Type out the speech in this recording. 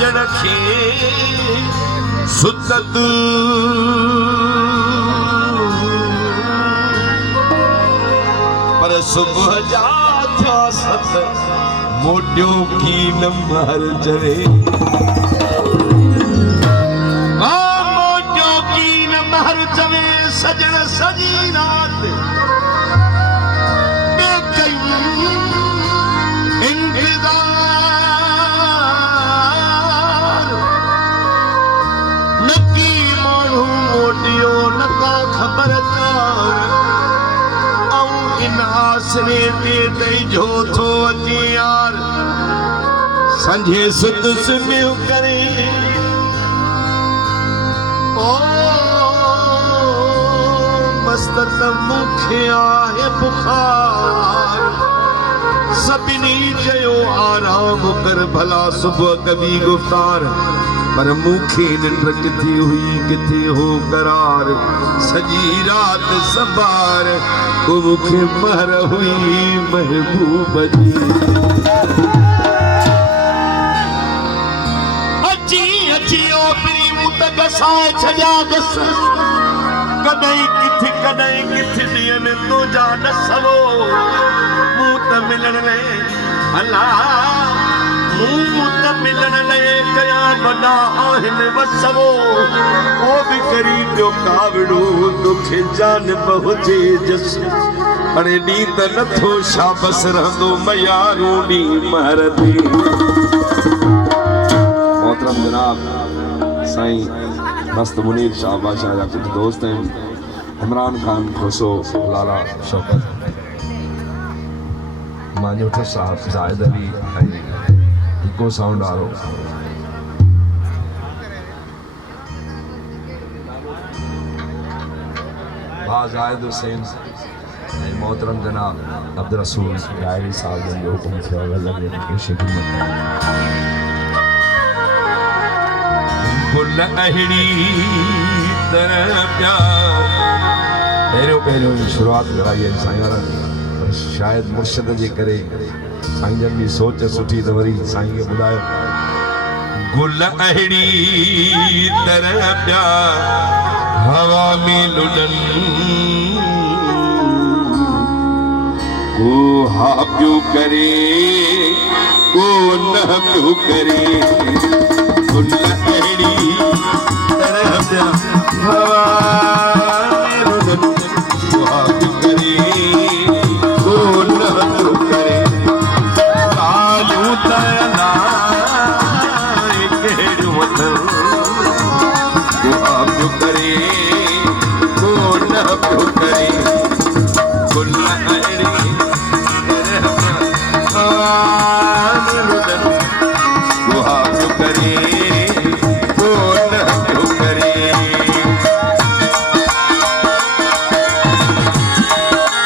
सजण खे सुतत पर सुबह जा था सत मोटियो की न महर जवे मोटियो की न महर जवे सजण सजी रात इंतजार नकी माण्हू मोटियो नका ख़बरदार इन आसरे ते दई जो थो अची यार संझे सुत सुम्हियो करे ओ मस्त त मूंखे आहे बुखार सभिनी चयो आराम कर भला सुबह कभी गुफ्तार पर मूंखे निंड किथे हुई किथे हो करार सजी रात संभार वो मूंखे महर हुई महबूब जी अची अची ओ प्री मुत गसाए छजा गस कदई किथे दियन तो जा न सवो मूत मिलन ले अल्लाह मूत मिलन ले कया बड़ा आहिन वसवो ओ भी करी जो कावड़ो दुखे जान पहुंचे जस अरे नी त नथो शाबस रहंदो मयारू नी महरती मोहतरम जनाब साईं मस्त मुनीर शाह बादशाह जा कुछ दोस्त हैं इमरान खान खोसो लाला शौकत मांजोठो साहब जायद अली इको साउंड आ रहा जायद हुसैन मोहतरम जनाब अब्दुल रसूल डायरी साहब जो हुक्म थियो लगे के खिदमत गुल अहिड़ी तरह प्यार पहिरियों शुरुआत कराई है साईं वारा शायद मुर्शिद जे करे साईं जन भी सोच सुठी तो वरी साईं के बुधायो गुल अहिड़ी तरह प्यार हवा में लुडन को हा प्यो करे को न प्यो करे गुल अहिड़ी तरह प्यार हवा में लुडन को हा प्यो करे को न प्यो करे कालू तना केड़ो वतन